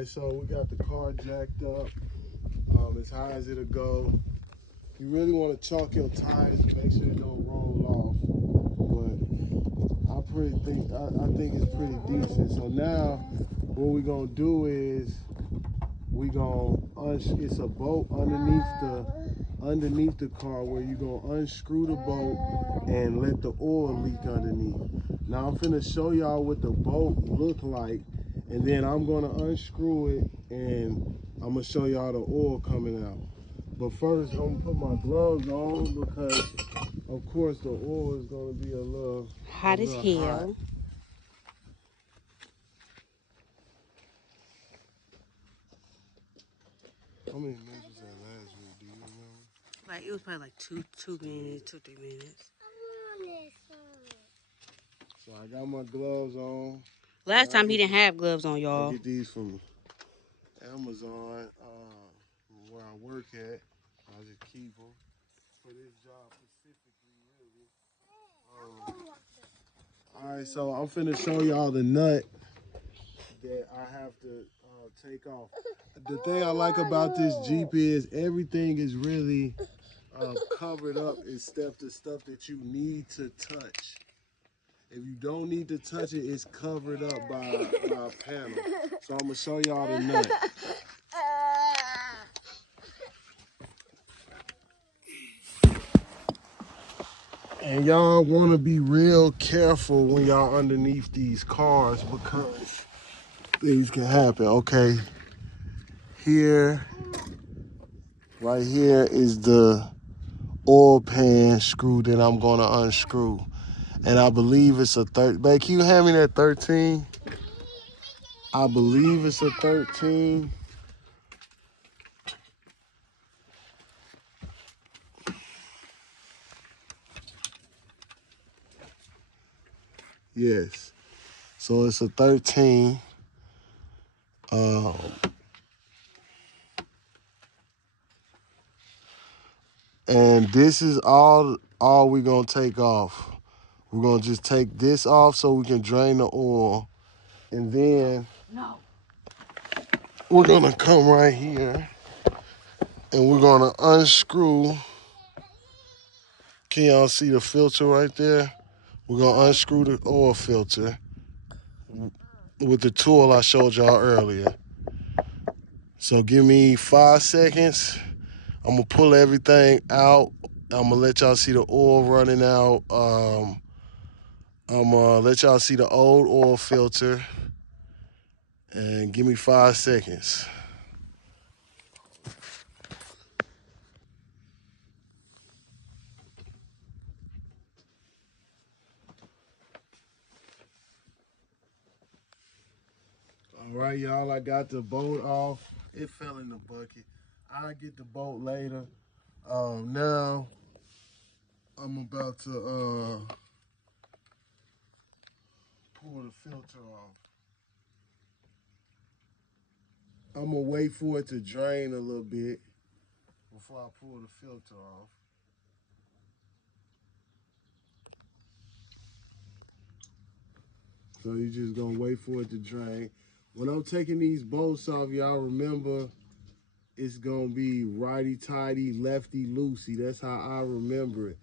right, so we got the car jacked up as high as it'll go. You really want to chalk your tires to make sure it don't roll off. But I think it's pretty decent. So now what we're gonna do is it's a bolt underneath the car where you're gonna unscrew the bolt and let the oil leak underneath. Now I'm finna show y'all what the bolt look like, and then I'm gonna unscrew it and I'm gonna show y'all the oil coming out. But first I'm gonna put my gloves on because of course the oil is gonna be a little hot as hell. Hot. How many minutes was that last week? Do you remember? Like it was probably like 3 minutes. So I got my gloves on. Last time he didn't have gloves on, I y'all. get these from Amazon, where I work at. I just keep them for this job specifically, really. All right, so I'm finna show y'all the nut that I have to take off. The thing I like about this Jeep is everything is really covered up except the stuff that you need to touch. If you don't need to touch it, it's covered up by a panel. So I'm gonna show y'all the nut. And y'all wanna be real careful when y'all underneath these cars because things can happen. Okay, right here is the oil pan screw that I'm gonna unscrew. And I believe it's a 13. Babe, can you hand me that 13? I believe it's a 13. Yes. So it's a 13. And this is all we're gonna take off. We're gonna just take this off so we can drain the oil. And then we're gonna come right here and we're gonna unscrew. Can y'all see the filter right there? We're gonna unscrew the oil filter with the tool I showed y'all earlier. So give me 5 seconds. I'm gonna pull everything out. I'm gonna let y'all see the oil running out. I'm gonna let y'all see the old oil filter. And give me 5 seconds. All right, y'all, I got the bolt off. It fell in the bucket. I'll get the bolt later. Now, I'm about to pull the filter off. I'm gonna wait for it to drain a little bit before I pull the filter off. So you're just gonna wait for it to drain. When I'm taking these bolts off, y'all remember it's gonna be righty-tighty, lefty-loosey. That's how I remember it.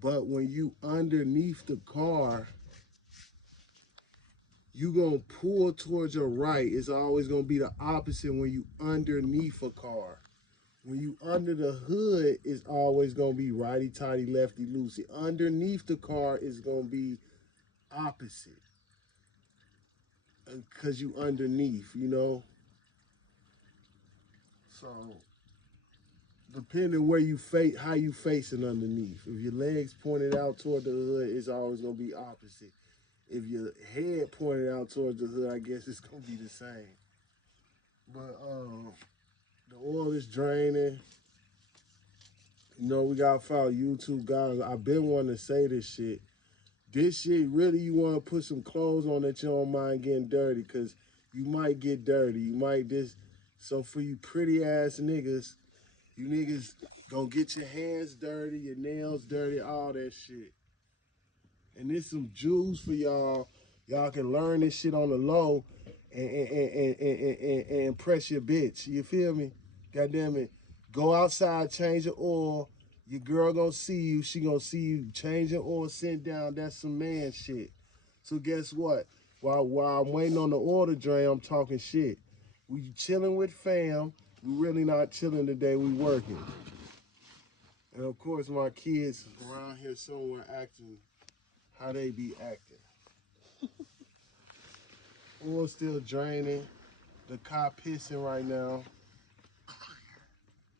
But when you underneath the car, you gonna pull towards your right. It's always gonna be the opposite when you underneath a car. When you under the hood, it's always gonna be righty-tighty, lefty-loosey. Underneath the car is gonna be opposite. Cause you underneath, you know? So depending where you face, how you facing underneath. If your legs pointed out toward the hood, it's always gonna be opposite. If your head pointed out towards the hood, I guess it's gonna be the same. But the oil is draining. You know, we gotta follow YouTube guys. I've been wanting to say this shit. This shit, really, you wanna put some clothes on that you don't mind getting dirty, cause you might get dirty. You might just, so for you pretty ass niggas, you niggas gonna get your hands dirty, your nails dirty, all that shit. And there's some jewels for y'all. Y'all can learn this shit on the low and impress your bitch. You feel me? God damn it. Go outside, change the oil. Your girl gonna see you. She gonna see you changing oil, sitting down. That's some man shit. So guess what? While I'm waiting on the oil to drain, I'm talking shit. We chilling with fam. We really not chilling today. We working. And of course, my kids around here somewhere acting how they be acting. Oil still draining. The car pissing right now.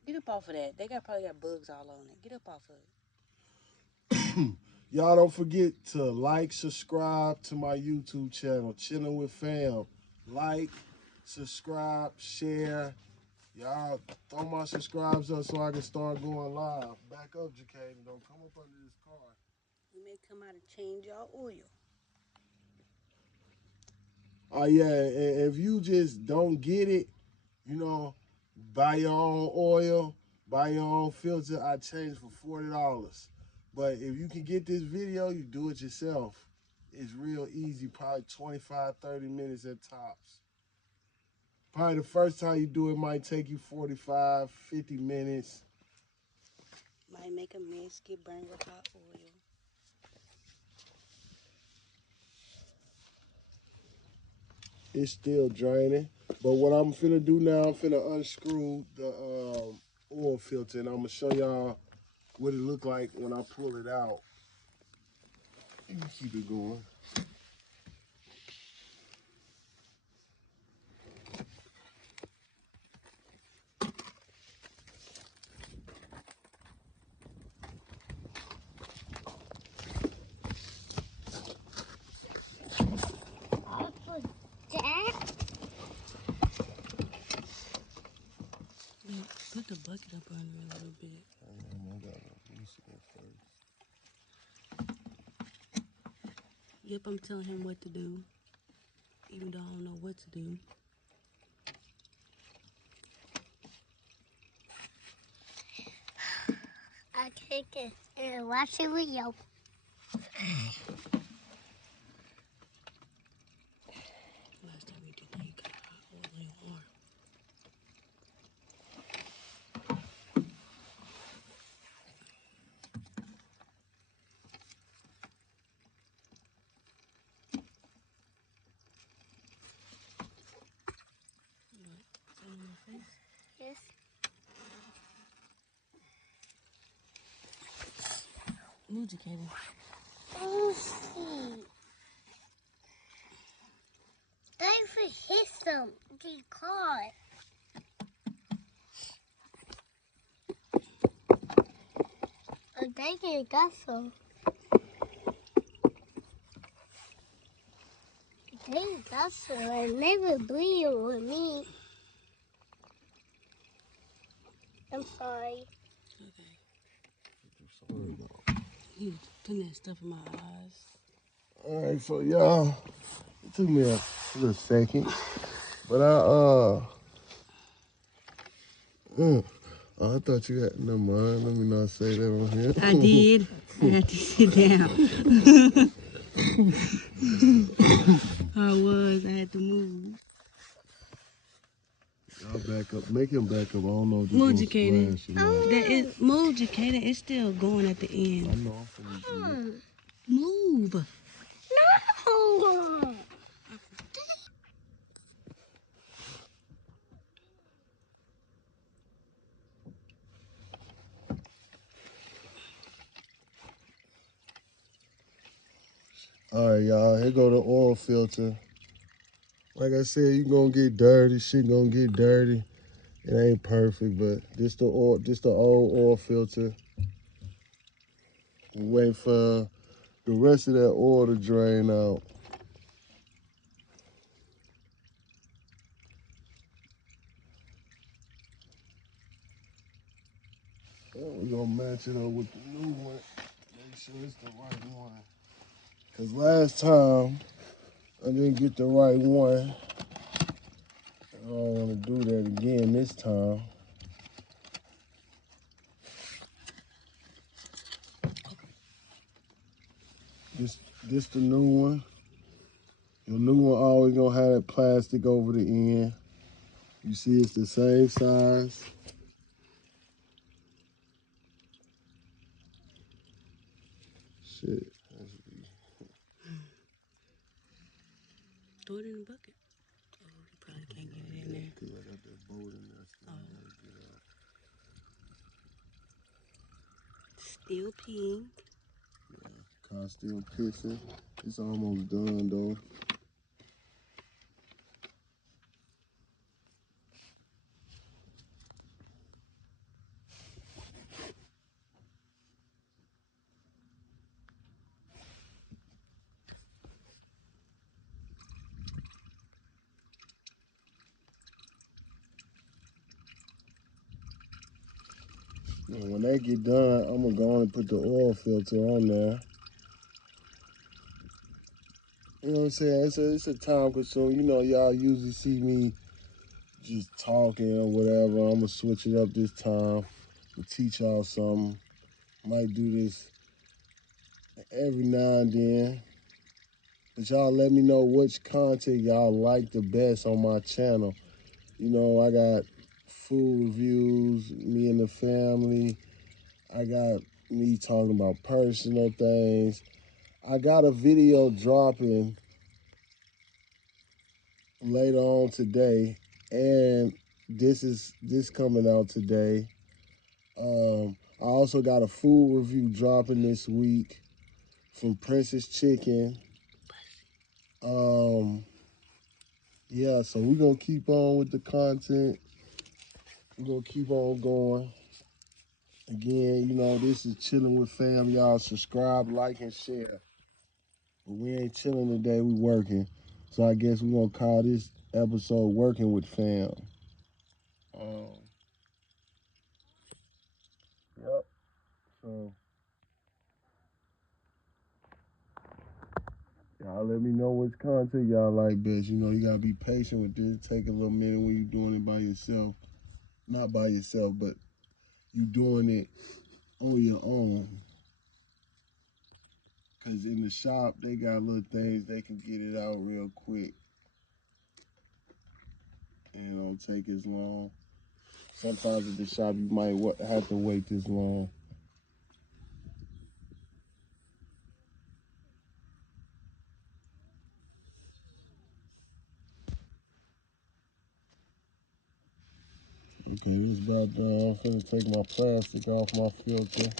Get up off of that. They probably got bugs all on it. Get up off of it. Y'all don't forget to like, subscribe to my YouTube channel, Chilling with Fam. Like, subscribe, share. Y'all throw my subscribes up so I can start going live. Back up, Jacaden. Don't come up under this car. We may come out and change your oil. Oh, yeah, and if you just don't get it, you know, buy your own oil, buy your own filter. I change for $40. But if you can get this video, you do it yourself. It's real easy, probably 25, 30 minutes at tops. Probably the first time you do it might take you 45, 50 minutes. Might make a mess, get burned with hot oil. It's still draining. But what I'm finna do now, I'm finna unscrew the oil filter, and I'm gonna show y'all what it look like when I pull it out. You can keep it going. Put the bucket up under it a little bit. Yep, I'm telling him what to do, even though I don't know what to do. I take it and watch a video. Last time we did that, you got hot oil in your arm. Yes. Move, Jacaden. Oh, see. Don't hit them. Get caught. Oh, they got some. They got some. I never bleed with me. I'm sorry. Okay. He was putting that stuff in my eyes. All right, so y'all, it took me a little second, but I thought you had, never mind, let me not say that on here. I did. I had to sit down. I had to move. Y'all back up, make him back up. I don't know if this Move, gonna Jacaden. splash or not. That is, move, Jacaden. It's still going at the I end. know, I'm finna do it. Move. No. All right, y'all, here go the oil filter. Like I said, you gonna get dirty, shit gonna get dirty. It ain't perfect, but this the old oil filter. We wait for the rest of that oil to drain out. We're gonna match it up with the new one. Make sure it's the right one. Cause last time I didn't get the right one. I don't wanna do that again this time. This the new one. Your new one always gonna have that plastic over the end. You see it's the same size. Shit. Throw it in the bucket. Oh, you probably can't get it in there. Cause I got that bolt in there. So Still peeing. yeah, car still pissing. It's almost done though. And when they get done, I'm gonna go on and put the oil filter on there. You know what I'm saying? It's a time consuming. You know, y'all usually see me just talking or whatever. I'm gonna switch it up this time and teach y'all something. Might do this every now and then. But y'all let me know which content y'all like the best on my channel. You know, I got food reviews, me and the family. I got me talking about personal things. I got a video dropping later on today, and this coming out today. I also got a food review dropping this week from Princess Chicken. Yeah, so we're gonna keep on with the content. We're gonna keep on going. Again, you know, this is Chilling with Fam. Y'all subscribe, like, and share. But we ain't chilling today, we working. So I guess we're gonna call this episode Working with Fam. Yep. So y'all let me know which content y'all like best. You know, you gotta be patient with this. Take a little minute when you're doing it by yourself. Not by yourself, but you doing it on your own. Cause in the shop they got little things they can get it out real quick. And it don't take as long. Sometimes at the shop you might have to wait this long. Okay, this is about done. I'm finna take my plastic off my filter.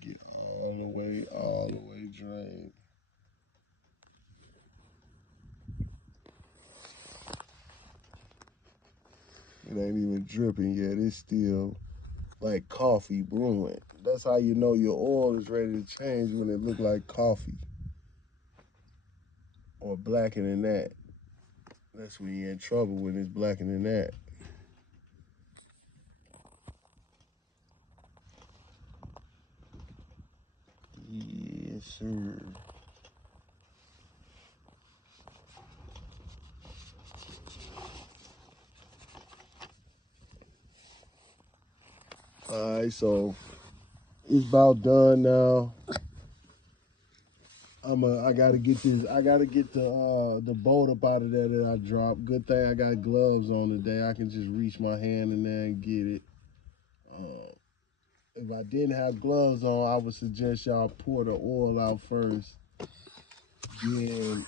Get all the way drained. It ain't even dripping yet. It's still like coffee brewing. That's how you know your oil is ready to change, when it look like coffee. Or blacker than that. That's when you're in trouble, when it's blacker than that. Yes, sir. All right, so it's about done now. I gotta get this. I gotta get the bolt up out of there that I dropped. Good thing I got gloves on today. I can just reach my hand in there and get it. If I didn't have gloves on, I would suggest y'all pour the oil out first. Then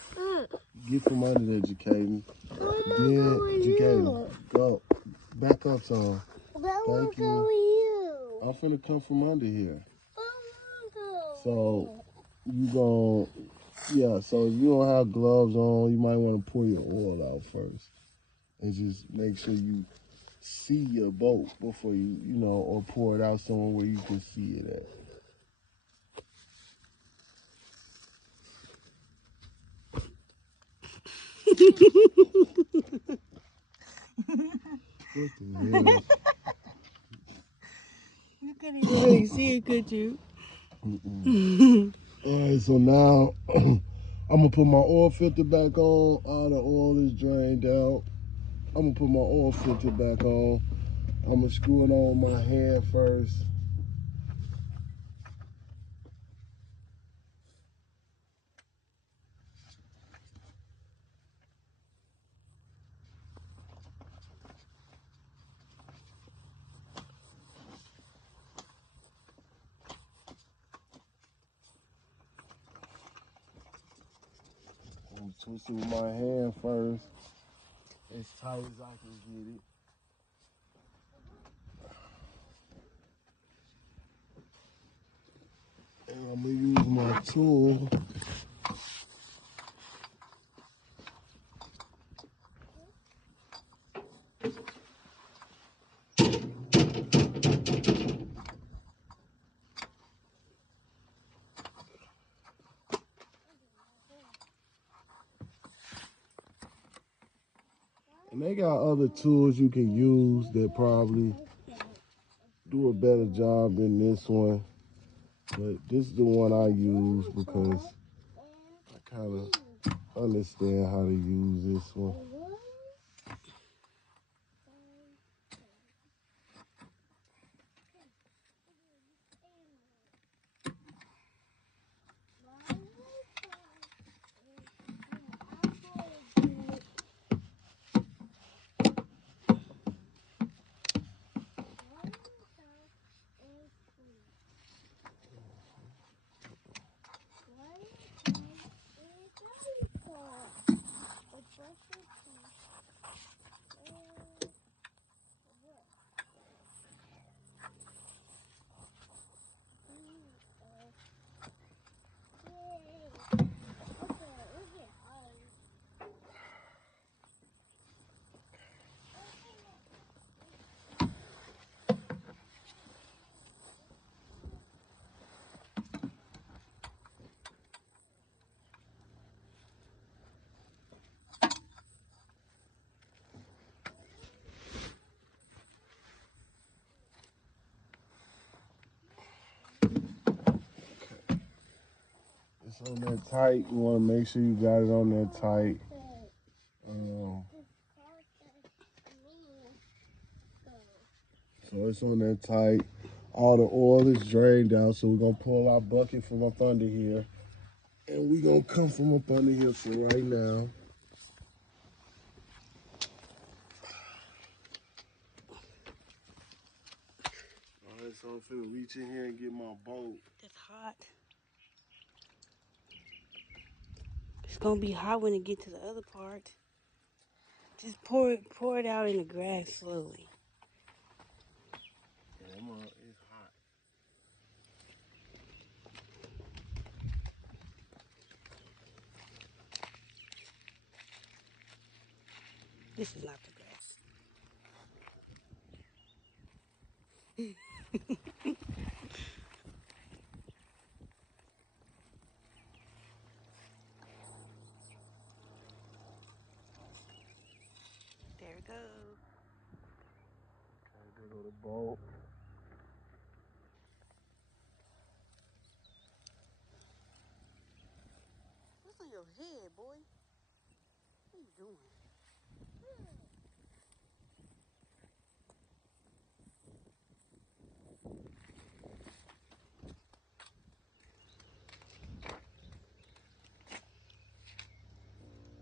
get from under there, Jacaden. Then Jacaden, go back up, son. Thank you. I'm finna come from under here. So you gon' yeah. So if you don't have gloves on, you might want to pour your oil out first, and just make sure you see your boat before you know, or pour it out somewhere where you can see it at. What the hell? You couldn't even really see it, could you? All right, so now I'm gonna put my oil filter back on. All the oil is drained out. I'm gonna put my oil filter back on. I'm gonna screw it on my hand first. I'm twisting with my hand first, as tight as I can get it. And I'm gonna use my tool. And they got other tools you can use that probably do a better job than this one. But this is the one I use because I kind of understand how to use this one. It's on there tight. You want to make sure you got it on there tight. So it's on there tight. All the oil is drained out, so we're going to pull our bucket from up under here. And we're going to come from up under here for right now. All right, so I'm finna reach in here and get my boat. That's hot. It's gonna be hot when it get to the other part. Just pour it out in the grass slowly. Yeah, it's hot. This is not the grass. There it goes. Okay, there go the boat. What's on your head, boy? What are you doing?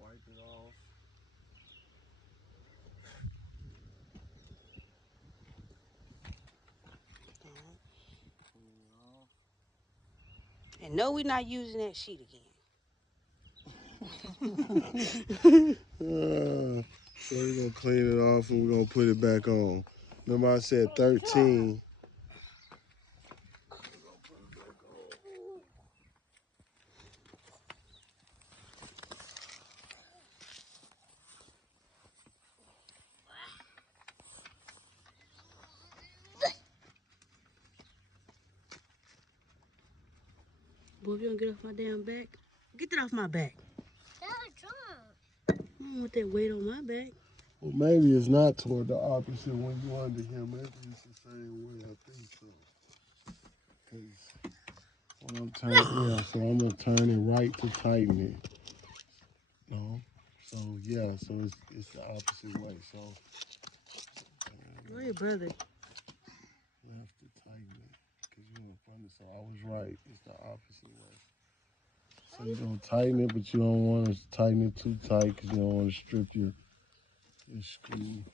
Wipe it off. And no, we're not using that sheet again. So we're going to clean it off and we're going to put it back on. Remember I said 13. Boy, if you don't get off my damn back, get that off my back. I don't want that weight on my back. Well, maybe it's not toward the opposite when you under him. Maybe it's the same way. I think so. Cause when I'm turning, yeah, so I'm gonna turn it right to tighten it. No, So yeah, so it's the opposite way. So Where your brother? left to tighten it because you in front of. So I was right. It's the opposite way. So you don't tighten it, but you don't want to tighten it too tight because you don't want to strip your screw.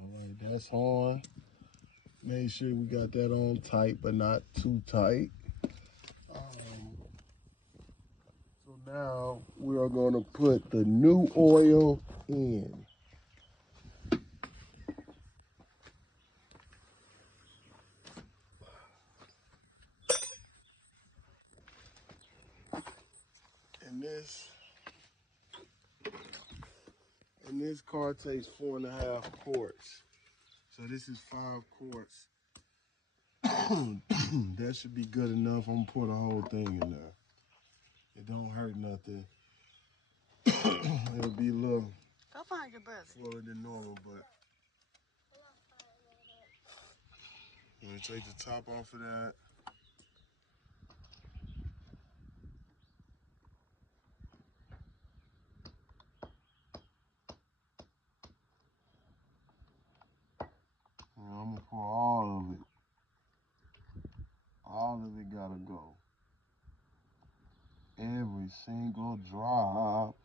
All right, that's on. Make sure we got that on tight, but not too tight. So now we are going to put the new oil in. And this car takes 4.5 quarts. So this is 5 quarts. That should be good enough. I'm gonna pour the whole thing in there. It don't hurt nothing. It'll be a little Go find your brother. fuller than normal, but I'm gonna take the top off of that. And I'm gonna pour all of it. All of it gotta go. Every single drop.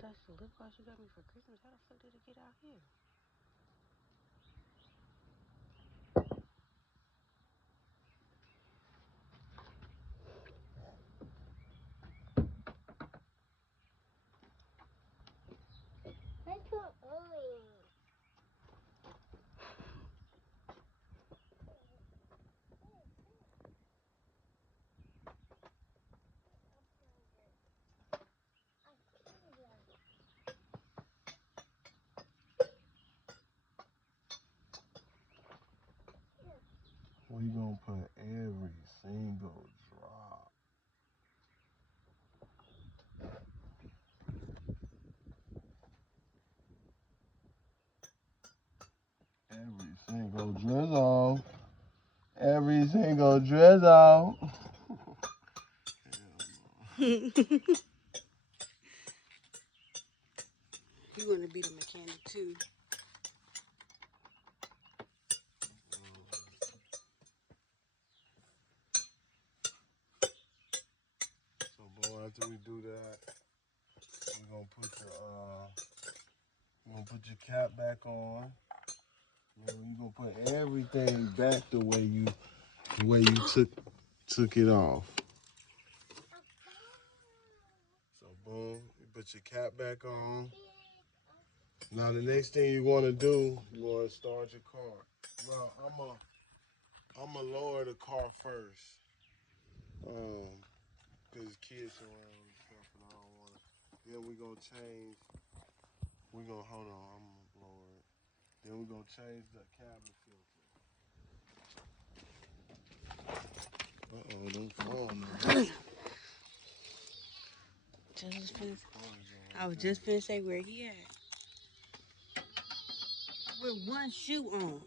That's the lip gloss you got me for Christmas. How the fuck did it get out here? That's what oil. We gonna put every single drop. Every single drizzle. Every single drizzle. You want to be the mechanic too. So, boy, after we do that, we're gonna put your cap back on. You're gonna put everything back the way you took it off. So boom, you put your cap back on. Now the next thing you want to do, you want to start your car. Well, I'm gonna lower the car first, cause kids around and stuff, and I don't want to. Then we gonna change. We gonna hold on. I'm gonna lower it. Then we gonna change the cabin filter. Don't fall now. I was just finna say where he at. With one shoe on.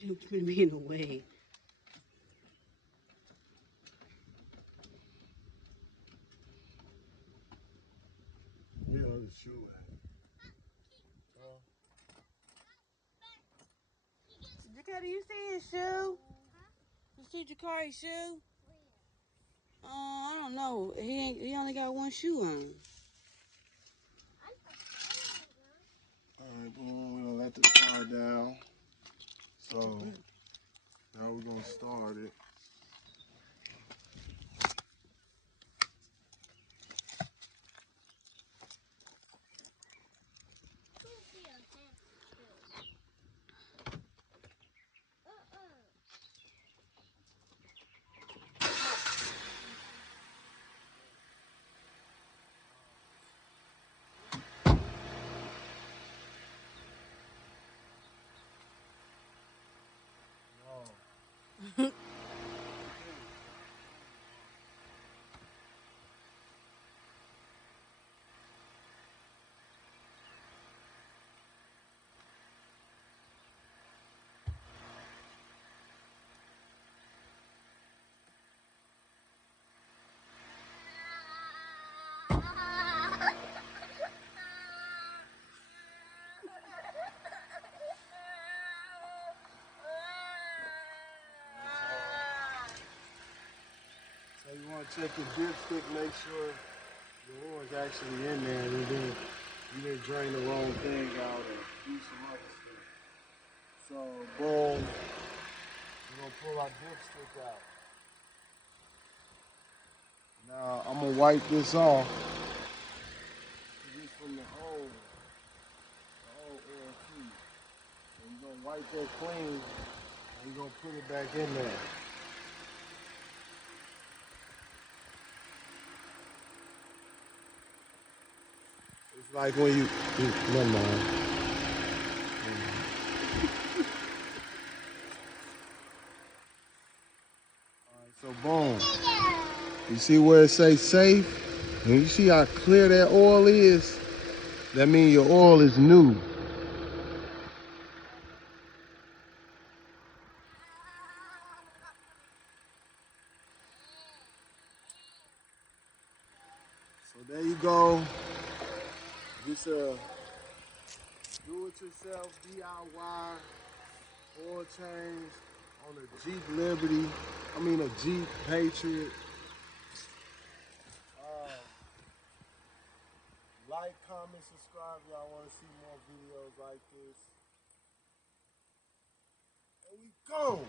You're gonna be in the way. Yeah, the shoe. Jakari, you see his shoe? You see Jakari's shoe? I don't know. He only got one shoe on. Alright, boom, we're gonna let the car down. So now we're gonna start it. So you want to check the dipstick, make sure the oil's actually in there, and then you didn't drain the wrong thing out or do some other stuff. So boom, we're gonna pull our dipstick out. Now I'm gonna wipe this off. This from the old LT. And you're gonna wipe that clean, and you're gonna put it back in there. It's like when never mind. So boom. You see where it says safe? And you see how clear that oil is? That means your oil is new. So there you go. This do-it-yourself DIY oil change on a Jeep Liberty. I mean a Jeep Patriot. Like, comment, subscribe if y'all want to see more videos like this. There we go.